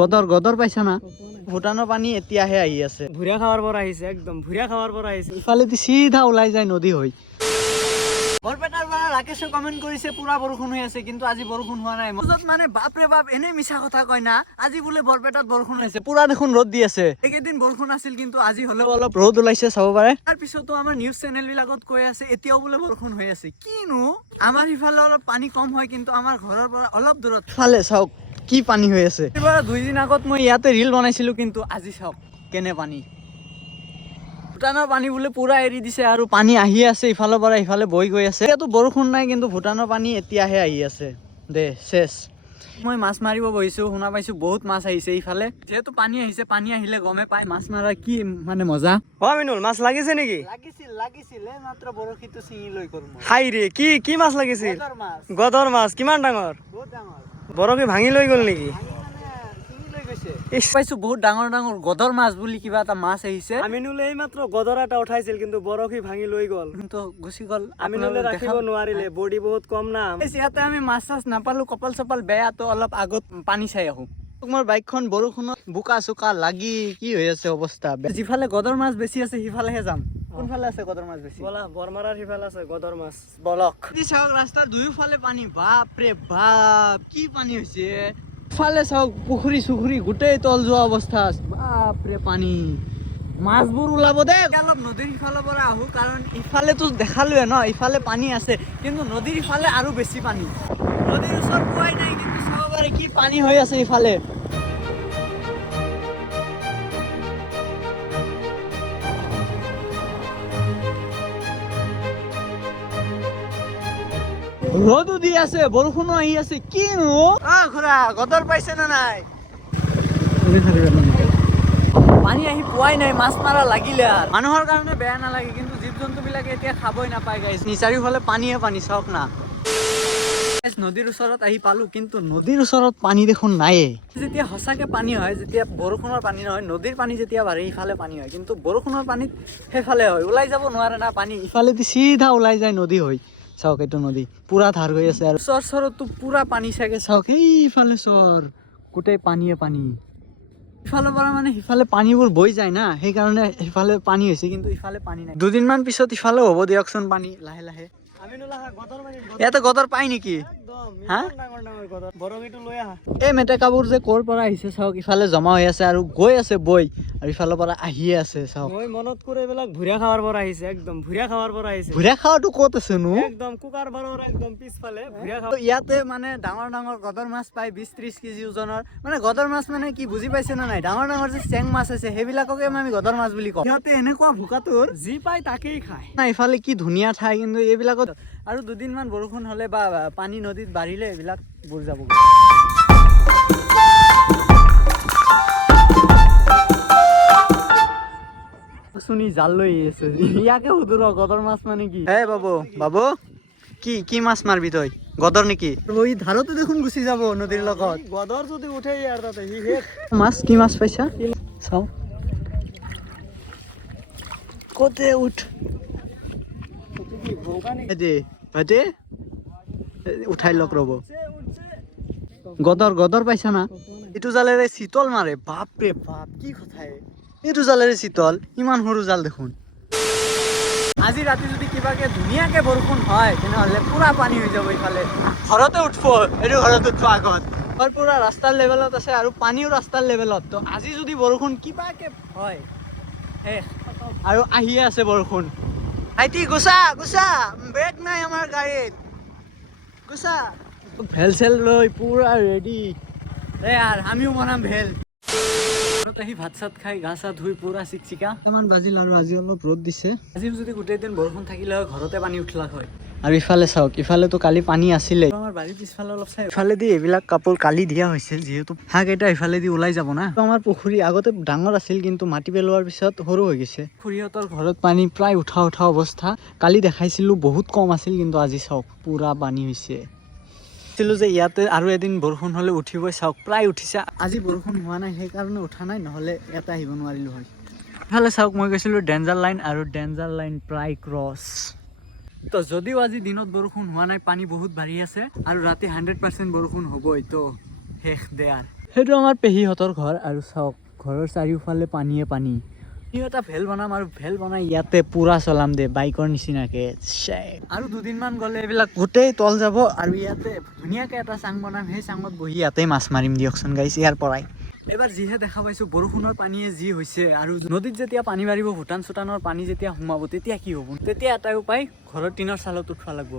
গদৰ গদৰ পাইছা না ভূটানৰ পানী এতিয়াহে আহি আছে ভুৰিয়া খাৱাৰ পৰা আহিছে একদম ভুৰিয়া খাৱাৰ পৰা আহিছে ইফালেদি চিধা ওলাই যায় নদী হৈ বৰপেটাৰ পৰা ৰাকেশে কমেন্ট কৰিছে পুৰা বৰষুণ হৈ আছে কিন্তু আজি বৰষুণ হোৱা নাই মজত মানে বাপৰে বাপ এনে মিছা কথা কয় না আজি বোলে বৰপেটাত বৰষুণ হৈছে পুৰা দেখোন ৰ'দ দি আছে এইকেইদিন বৰষুণ আছিল কিন্তু আজি হলেও অলপ ৰ'দ ওলাইছে চাব পাৰে তাৰ পিছতো আমাৰ নিউজ চেনেল বিলাকত কৈ আছে এতিয়াও বোলে বৰষুণ হৈ আছে কিনো আমাৰ ইফালে অলপ পানী কম হয় কিন্তু আমাৰ ঘৰৰ পৰা অলপ দূৰত ফালে চাওক কি পানী হৈ আছে এবাৰ 2 দিন আগত মই ইয়াতে ৰিল বনাইছিলো কিন্তু আজি চাওক কেনে পানী ভূটানৰ পানী বোলে পুৰা এৰি দিছে আৰু পানী আহি আছে ইফালৰ পৰা ইফালে বৈ গৈ আছে এতিয়াতো বৰষুণ নাই কিন্তু ভূটানৰ পানী এতিয়াহে আহি আছে দে শেষ মই মাছ মাৰিব বহিছো শুনা পাইছো বহুত মাছ আহিছে ইফালে যেহেতু পানী আহিছে পানী আহিলে গমে পাই মাছ মাৰা কি মানে মজা মিনুল মাছ লাগিছে নেকি লাগিছিল মাত্ৰ বৰশীটো ছিঙি লৈ গ'ল মই হাই ৰে কি মাছ লাগিছিল গদৰ মাছ কিমান ডাঙৰ বহুত ডাঙৰ বৰশী ভাঙি লৈ গ'ল নেকি পাইছো বহুত ডাঙৰ ডাঙৰ গদৰ মাছ বুলি কিবা এটা মাছ আহিছে আমিনুলে এইমাত্ৰ গদৰ এটা উঠাইছিল কিন্তু বৰশী ভাঙি লৈ গ'ল কিন্তু গুচি গ'ল আমিনুলে ৰাখিব নোৱাৰিলে বডি বহুত কম না ইয়াতে আমি মাছ চাছ নাপালো কপাল চপাল বেয়া তো অলপ আগত পানী চাই আহো মোৰ বাইকখন বৰষুণত বোকা চোকা লাগি কি হৈ আছে অৱস্থা যিফালে গদৰ মাছ বেছি আছে সিফালেহে যাম কোনফালে আছে গদৰ মাছ বেছি বলা বৰমাৰাৰ সিফালে আছে গদৰ মাছ বলক চাওক ৰাস্তাৰ দুয়োফালে পানী বাপ ৰে বাপ কি পানী হৈছে ফালে চাওক পুখুৰী চুখুৰী গোটেই তল যোৱা অৱস্থা বাপৰে পানী মাছবোৰ ওলাব দে অলপ নদীৰ ইফালৰ পৰা আহো কাৰণ ইফালেতো দেখালোৱে ন ইফালে পানী আছে কিন্তু নদীৰ ইফালে আৰু বেছি পানী নদীৰ ওচৰত পোৱাই নাই কিন্তু চাব পাৰে কি পানী হৈ আছে ইফালে ৰ'দো দি আছে বৰষুণো আহি আছে কিনো খুৰা গদৰ পাইছে নে নাই পানী আহি পোৱাই নাই মাছ মাৰা লাগিলে আৰু মানুহৰ কাৰণে বেয়া নালাগে কিন্তু জীৱ জন্তু বিলাকে এতিয়া খাবই নাপায় গাইছ চাৰিওফালে পানীয়ে পানী চাওক না নদীৰ ওচৰত আহি পালো কিন্তু নদীৰ ওচৰত পানী দেখোন নাইয়ে যেতিয়া সঁচাকে পানী হয় যেতিয়া বৰষুণৰ পানী নহয় নদীৰ পানী যেতিয়া বাঢ়ে ইফালে পানী হয় কিন্তু বৰষুণৰ পানীত সেইফালে হয় ওলাই যাব নোৱাৰে না পানী ইফালেদি চিধা ওলাই যায় নদী হৈ চাওক এইটো নদী পুৰা ধাৰ হৈ আছে আৰু চৰতো পুৰা পানী চাগে চাওক এইফালে চৰ গোটেই পানীয়ে পানী ইফালৰ পৰা মানে সিফালে পানীবোৰ বৈ যায় না সেইকাৰণে সিফালে পানী হৈছে কিন্তু ইফালে পানী নাই 2 দিনমান পিছত ইফালে হ'ব দিয়কচোন পানী লাহে লাহে ইয়াতে গদৰ পাই নেকি এই মেটেকাবোৰ যে ক'ৰ পৰা আহিছে চাওক ইফালে জমা হৈ আছে আৰু গৈ আছে বৈ আৰু ইফালৰ পৰা আহিয়ে আছে চাওক মই মনত কৰি এইবিলাক ভুৰিয়া খাৱাৰ পৰা আহিছে একদম ভুৰিয়া খাৱাৰ পৰা আহিছে ভুৰিয়া খাৱাটো ক'ত আছে নো একদম কুকাৰ বাৰৰ একদম পিছফালে ভুৰিয়া খাৱা ইয়াতে মানে ডাঙৰ ডাঙৰ গদৰ মাছ পায় 20-30 কেজি ওজনৰ মানে গদৰ মাছ মানে কি বুজি পাইছে নে নাই ডাঙৰ ডাঙৰ যে চেং মাছ আছে সেইবিলাককে আমি গদৰ মাছ বুলি কওঁ সিহঁতে এনেকুৱা ভোকাটোৰ যি পায় তাকেই খায় না ইফালে কি ধুনীয়া ঠাই কিন্তু এইবিলাকত আৰু 2 দিনমান বৰষুণ হ'লে বা পানী নদীত বাঢ়িলে এইবিলাক বুৰ যাব শুনি জাল লৈ আছে ইয়াকে সুধো গদৰ মাছ মানে কি হে বাবু কি মাছ মাৰবি তই গদৰ নেকি ওই ধাৰতো দেখোন গুচি যাব নদীৰ লগত গদৰ যদি উঠে ইয়াৰ তাতে মাছ কি মাছ পাইছা চাও কতে উঠ দে উঠাই লওক ৰ'ব গদৰ পাইছা না এইটো জালেৰে চিতল মাৰে বাপৰে বাপ কি কথাই এইটো জালেৰে চিতল ইমান সৰু জাল দেখোন আজি ৰাতি যদি কিবাকে ধুনীয়াকে বৰষুণ হয় তেনেহ'লে পুৰা পানী হৈ যাব ইফালে ঘৰতে উঠব এইটো ঘৰত উঠব আগত পুৰা ৰাস্তাৰ লেভেলত আছে আৰু পানীও ৰাস্তাৰ লেভেলত তো আজি যদি বৰষুণ কিবাকে হয় আৰু আহিয়ে আছে বৰষুণ আইটি গুছা ব্ৰেক নাই আমাৰ গাড়ীত গুছা ভেল চেল লৈ পুৰা ৰেডি আমিও বনাম ভেল আহি ভাত চাত খাই গা চা ধুই পুৰা চিকচিকা ইমান বাজিল আৰু আজি অলপ ৰ'দ দিছে আজি যদি গোটেই দিন বৰষুণ থাকিলে হয় ঘৰতে পানী উঠলা হয় আৰু ইফালে চাওক ইফালেতো কালি পানী আছিলে আমাৰ বাৰীৰ পিছফালে অলপ চাই ইফালেদি এইবিলাক কাপোৰ কালি দিয়া হৈছে যিহেতু হাঁহ কেইটা ইফালেদি ওলাই যাব না আমাৰ পুখুৰী আগতে ডাঙৰ আছিল কিন্তু মাটি পেলোৱাৰ পিছত সৰু হৈ গৈছে খুৰীহঁতৰ ঘৰত পানী প্ৰায় উঠা অৱস্থা কালি দেখাইছিলো বহুত কম আছিল কিন্তু আজি চাওক পুৰা পানী হৈছে যে ইয়াতে আৰু এদিন বৰষুণ হ'লে উঠিবই চাওক প্ৰায় উঠিছে আজি বৰষুণ হোৱা নাই সেইকাৰণে উঠা নাই নহ'লে ইয়াতে আহিব নোৱাৰিলো হয় ইফালে চাওক মই গৈছিলো ডেঞ্জাৰ লাইন আৰু ডেঞ্জাৰ লাইন প্ৰায় ক্ৰছ তো যদিও আজি দিনত বৰষুণ হোৱা নাই পানী বহুত বাঢ়ি আছে আৰু ৰাতি 100% বৰষুণ হ'বই তো শেষ দে আৰু সেইটো আমাৰ পেহীহঁতৰ ঘৰ আৰু চাওক ঘৰৰ চাৰিওফালে পানীয়ে পানী এটা ভেল বনাম আৰু ভেল বনাই ইয়াতে পুৰা চলাম দে বাইকৰ নিচিনাকে আৰু দুদিনমান গ'লে এইবিলাক গোটেই তল যাব আৰু ইয়াতে ধুনীয়াকে এটা চাং বনাম সেই চাঙত বহি ইয়াতে মাছ মাৰিম দিয়কচোন গাইছ ইয়াৰ পৰাই এবাৰ যিহে দেখা পাইছো বৰষুণৰ পানীয়ে যি হৈছে আৰু নদীত যেতিয়া পানী বাঢ়িব ভূটান চুটানৰ পানী যেতিয়া সোমাব তেতিয়া কি হ'ব তেতিয়া এটাই উপায় ঘৰৰ টিনৰ চালত উঠবা লাগিব